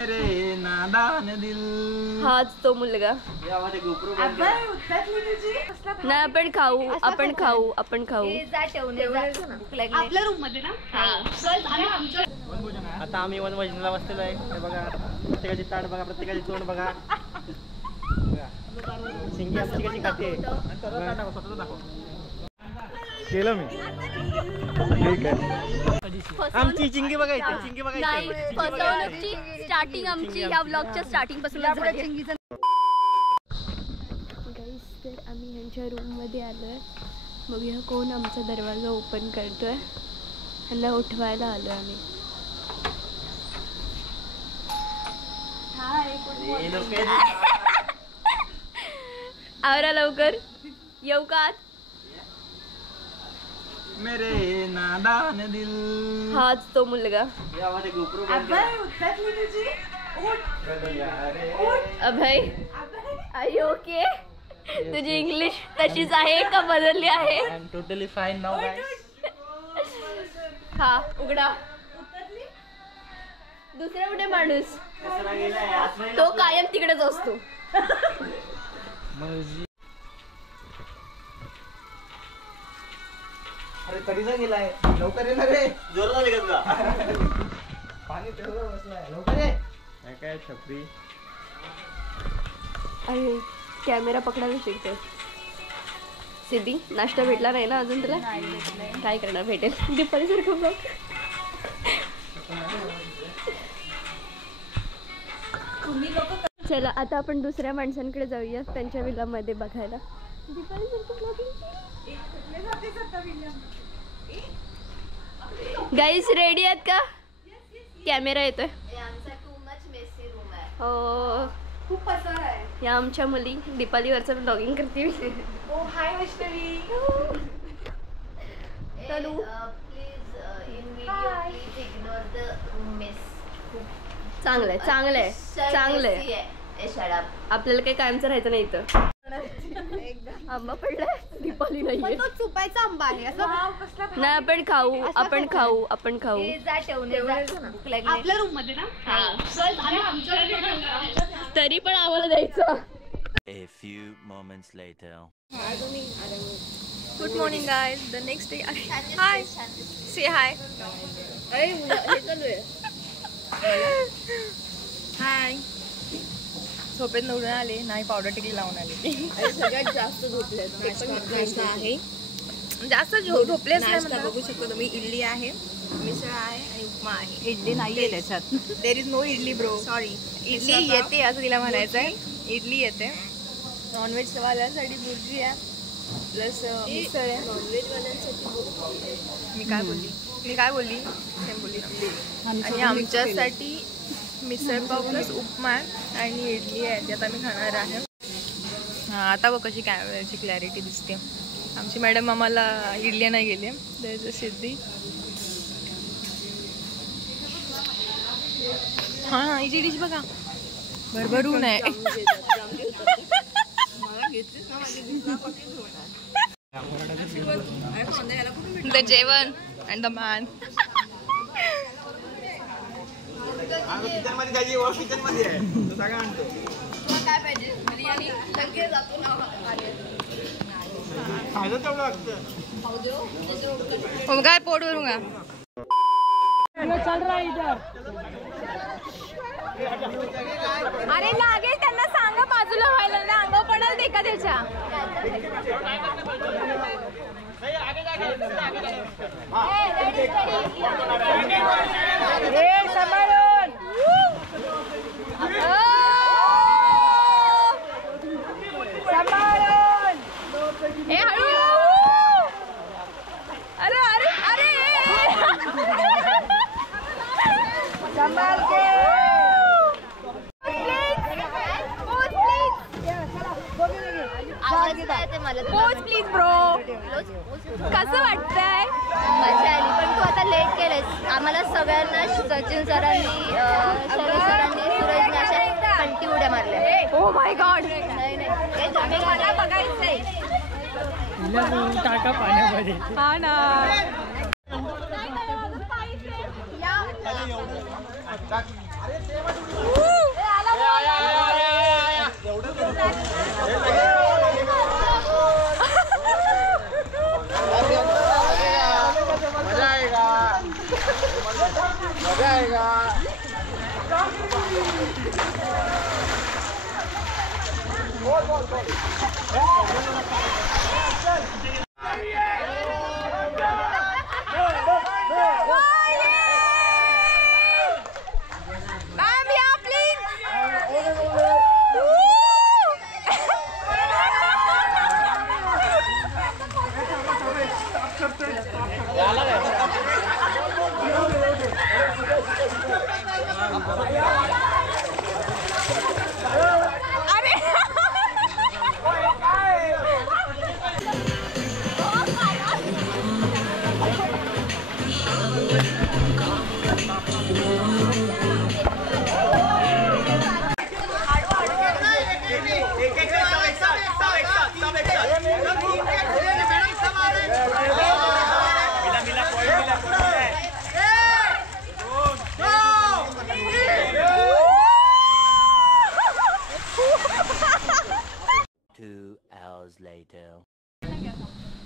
अरे नादान दिल हाच तो मुलगा ना. आपण खाऊ आपण खाऊ आपण खाऊ. आपल्या रूम मध्ये ना. आता आम्ही वनभोजनाला बसलेलो आहे. हे बघा प्रत्येकाची ताट बघा, प्रत्येकाची तोंड बघा. शिंगी आमची कशी खाते स्वतःच दाखव. केलं मी. ठीक आहे. आमची चिंगी बघायची. चिंगी बघायची. फसवणूकची स्टार्टिंग आमची ह्या व्लॉगच्या स्टार्टिंग पासून झाली. गाईस तर आम्ही ह्यांच्या रूम मध्ये आलोय. बघूया कोण आमचा दरवाजा ओपन करतोय. ह्यांना उठवायला आलोय आम्ही. आवरा लवकर. येऊ का आत? मेरे नादान दिल हाच तो मुलगा. Abhay are you okay? तुझी इंग्लिश तशीच आहे का बदलली आहे? I am totally fine now guys. हा उघडा. दुसरा कुठे माणूस? तो कायम तिकडेच असतो. अरे कधीचा गेलाय. लवकर ये ना रे. जोर झाली का तुला? पाणी तेवढं बसलाय. लवकर ये. काय छपरी. अरे कॅमेरा पकडायला शिकतो. सिद्धी नाश्ता भेटला नाही ना अजून तुला? काय करणार भेटेल. दीपालीसारखं बघ. चला आता आपण दुसऱ्या माणसांकडे जाऊया त्यांच्या विलामध्ये बघायला. गाईस रेडी आहेत का? कॅमेरा येतोय. हो खूप पसार आहे. या आमच्या मुली दीपालीवरचं ब्लॉगिंग करते. ओ हाय वैष्णवी. तनु चांगलंय चांगलंय चांगलंय. आपल्याला काही कायमचं राहायचं नाही इथं. आंबा पडलाय. दीपाली नाहीये. तो चुपायचा आंबा आहे असं. नाही आपण खाऊ आपण खाऊ आपण खाऊ. आपल्या रूम मध्ये ना. तरी पण आम्हाला द्यायचं. A few moments later. Good morning guys. The next day. Hi से हाय. अरे हे चालू आहे. हाय. झोपेत नवरून आले नाही. पावडर टिकली लावून आले. सगळ्यात जास्त झोपले आहे. जास्त झोपलेच नाही. बघू शकतो तुम्ही. इडली आहे, मिसळ आहे आणि उपमा आहे. इडली नाहीये त्याच्यात. There is no idli bro. Sorry. Idli येते असं तिला म्हणायचं आहे. इडली येते. नॉनव्हेज वाल्यांसाठी भुर्जी आहे प्लस मिसळ आहे. नॉनव्हेज वाल्यांसाठी मी काय बोलली सेम बोलली. आणि आमच्यासाठी मिसळ पाव प्लस उपमा आणि इडली आहे. त्यात आम्ही खाणार आहे. हां आता बघ कशी कॅमेऱ्याची क्लॅरिटी दिसते. आमची मॅडम आम्हाला इडली नाही गेली. त्याचं सिद्धी. हां हिची डिश बघा भरभरून आहे. द जेवण अँड द मॅन. किचन मध्ये जायची. किचन मध्ये आहे. तो सगळं आणतो. काय पाहिजे? बिर्याणी लंके जातो ना. खायला तेवढं लागतं. हो काय पोट भरून का? अरे लागेल त्यांना सांगा बाजूला व्हायला ना. अंग पडाल ते का त्याच्या. अरे अरे अरे प्लीज ब्रो. कसं वाटतंय? मजा आली. पण तू आता लेट केलंस. आम्हाला सगळ्यांना सचिन सरांनी, शरद सरांनी, सूरजने अशा पंटी उड्या मारल्या. Oh my God. नाही नाही मला बघायचंय. टाका पाण्यामध्ये. हा ना.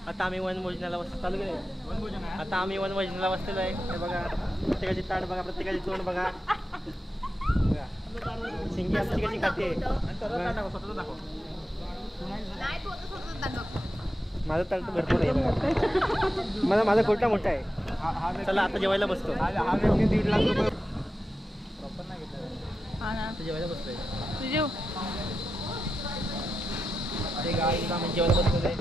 आता आम्ही वनभोजनाला चालू केलं. आता आम्ही वनभोजनाला बसलेलो आहे. हे बघा प्रत्येकाची ताट बघा, प्रत्येकाची तोंड बघा. शिंगी आमची कशी खाते. माझं ताट भरपूर आहे बघा. माझा खोटा मोठा आहे. चला आता जेवायला बसतो. 1.5 लाख रुपये जेवायला बसतोय. जेवायला बसतोय.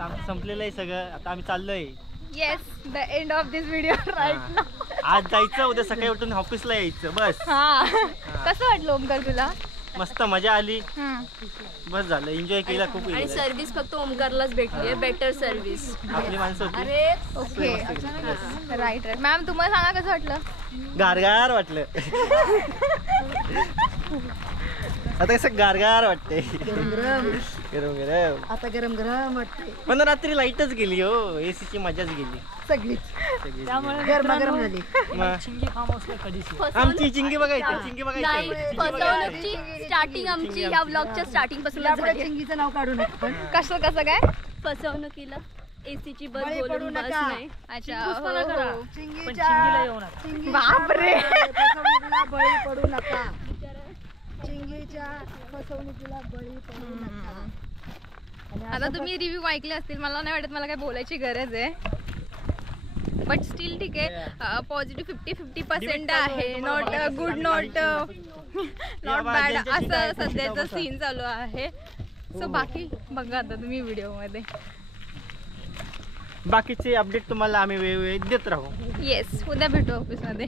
आता आमचं संपलेलं आहे सगळं. आता आम्ही चाललोय. Yes the end of this video right ना. आज जायचं, उद्या सकाळी उठून ऑफिसला यायचं बस. हा कसं वाटलं ओमकार तुला? मस्त मजा आली. बस झालं, एन्जॉय केला खूप. आणि सर्व्हिस फक्त ओमकारलाच भेटली, बेटर सर्व्हिस. आपली माणसं होती. Okay right right. मॅम तुम्हाला सांगा कसं वाटलं? गारगार वाटलं. आता कसं गारगार वाटते. गरम गरम आता गरम गरम वाटते. पण रात्री लाईटच गेली हो, एसीची मजाच गेली सगळीच. त्यामुळे गरमागरम झाली. आमची चिंगी बघायची. चिंगी नाही, बघायची. फसवणूकची स्टार्टिंग आमची ह्या व्लॉगच्या स्टार्टिंग पासून झाली. चिंगीचं नाव काढू नका पण. कसं काय? फसवणुकीला एसीची बस बळी पडू बोलून बस नका. नाही. अच्छा चिंगीच्या बापरे. फसवणुकीला बळी पडू नका. चिंगीच्या फसवणुकीला बळी पडू नका. आता तुम्ही रिव्ह्यू ऐकले असतील, मला नाही वाटत मला काय बोलायची गरज आहे. बट स्टील ठीक आहे. पॉझिटिव्ह 50-50% आहे. Not good not not bad असं सध्याचं सीन चालू आहे. सो बाकी बघा आता तुम्ही व्हिडिओमध्ये. बाकीचे अपडेट तुम्हाला आम्ही वेळोवेळी देत राहू. येस उद्या भेटू ऑफिसमध्ये.